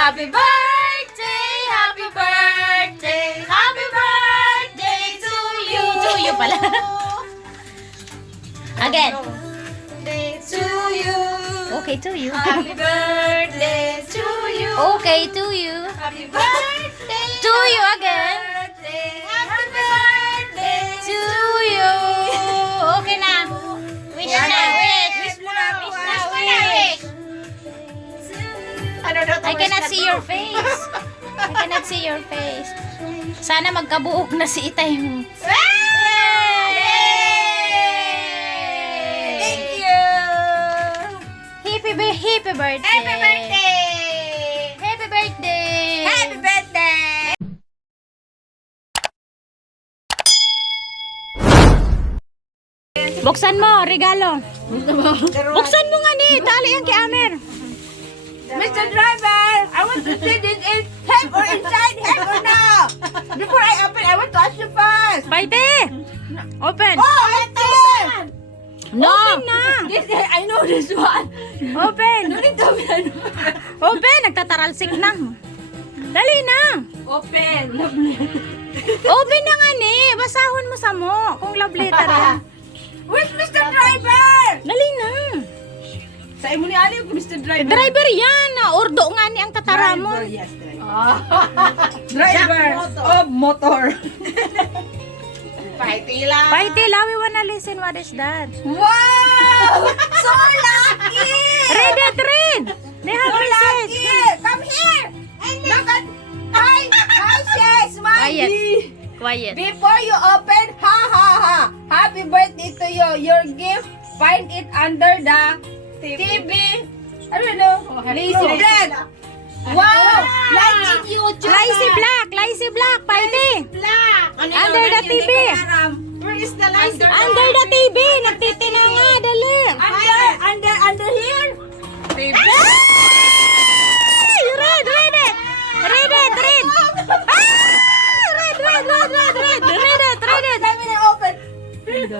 Happy birthday, happy birthday, happy birthday to you. To you pala. Again. Birthday to you. Okay to you. Happy birthday to you. Okay to you. Happy birthday. To you again. Happy birthday To you. Okay na. Wish na, wish. Wish mo na, Wish na, wish. Ano daw I cannot see your face. I cannot see your face. Sana magkabuok na si itay mo. Thank you. Happy birthday. Happy birthday. Happy birthday. Happy birthday. Buksan mo, regalo. Buksan mo nga ni, tali yan kay Amer. Mr. Driver, I want to see this in head or inside head or no. Before I open, I want to ask you first. Paite! Open. Oh, ito! No. Open na. This, I know this one. Open. No need to be ano. Open, nagtataralsik na. Dali na. Open. Open na nga ni, basahon mo sa mo. Kung love letter yan. Where's Mr. Driver? Dali na. Sa imo ni Ali ko Mr. Driver. Driver yan. Ordo nga ni ang tatara mo. Yes, driver. Driver of motor. Paitila. Paite, we wanna listen. What is that? Wow! So lucky! Read it, read. They have So message. lucky! Come here! And look at hi! Hi, Smiley! Quiet. Before you open, ha ha ha! Happy birthday to you! Your gift, find it under the TV. I don't know. Lazy bread. Wow! Like in YouTube. Lazy black, Paite. Under the TV. Where is the lazy Under the TV. Nagtitina nga, dali. Under here? Ay! Read it. Read it, read. Ah! Read it. Let me open. $10.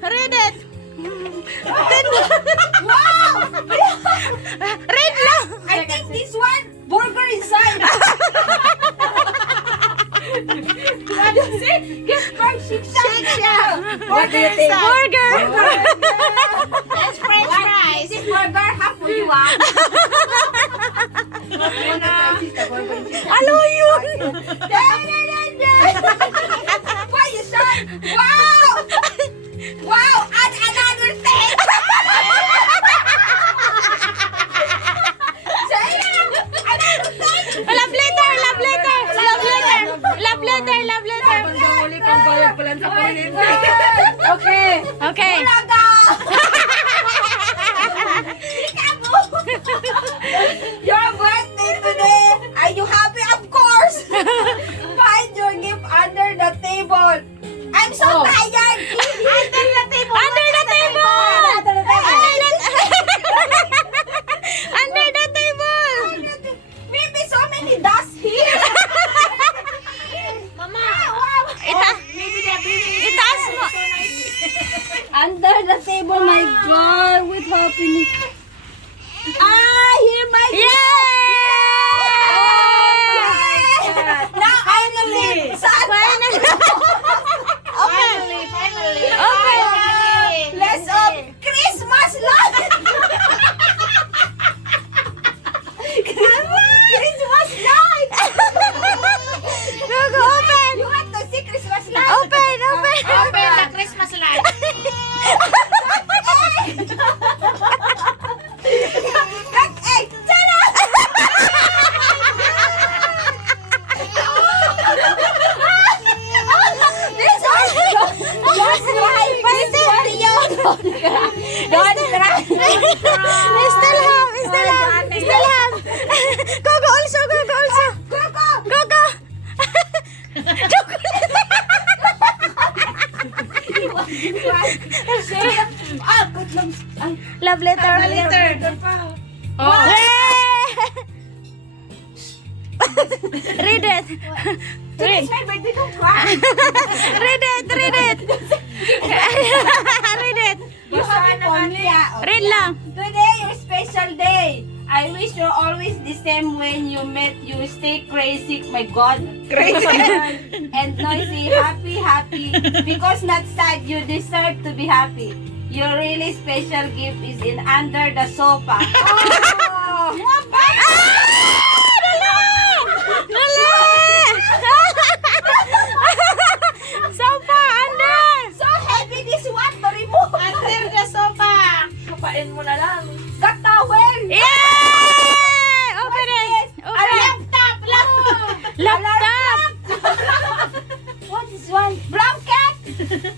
Read it. Wow! Read lang. I think this one, burger inside. What is it? Gift card, Shake Shack. Burger inside. Burger. That's French fries. This is burger, half for you, ah. Ano yun? Why you son? Wow! Wow! Add another thing! Love letter. Okay. Okay. Ulaga! Your birthday today! Are you happy? Of course! Find your gift under the table. I'm so tired! Under the table! Under the table. Under the table. Maybe so many dust here! Mama! Wow! Itaas mo. Under the table, my God! With happiness! Ah! Here, my Yay! Now, finally! Saan? Finally. Finally! Open. Let's open Christmas light! Christmas light! Go, open. You want to see Christmas light? Open. Open the Christmas light! Hey! Sana! This one! Just right! This Mario! Don't try! Still have. Go also. Go. Love letter. Oh. Read it. Today's my birthday, don't cry! Read it. Read it. You have a Read lang. Today your special day. I wish you're always the same when you met. You stay crazy, my God. Crazy. And noisy, happy. Because not sad, you deserve to be happy. Your really special gift is in under the sofa. Oh, Sofa, under! so heavy this one to remove. Under the sofa. Kapain mo na lang. Got towel. Yay! Open it! Open it! Laptop. Laptop! What is one? Blanket.